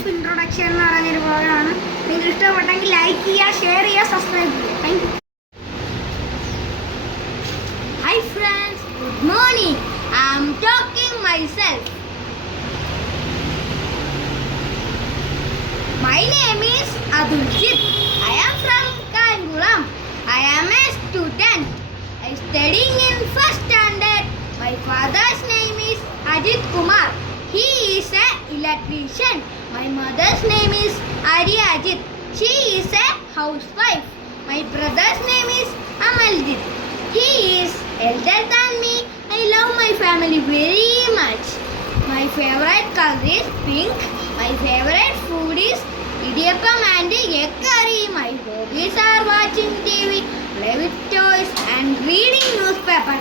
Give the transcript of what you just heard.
Self introduction എന്ന് പറഞ്ഞൊരു പ്രോഗ്രാമാണ്. നിങ്ങൾക്ക് ഇഷ്ടപ്പെട്ടെങ്കിൽ ലൈക്ക് ചെയ്യുക, ഷെയർ ചെയ്യുക, സബ്സ്ക്രൈബ് ചെയ്യുക. Thank you. Hi friends, good morning. I am talking myself. My name is Adulchit. I am from Kayangulam. I am a student. I studying in first standard. My father's name is Ajit Kumar. He is an electrician. My mother's name is Ari Ajit. She is a housewife. My brother's name is Amaljit. He is elder than me. I love my family very much. My favorite color is pink. My favorite food is idiyappam and egg curry. My hobbies are watching TV, play with toys and reading newspaper.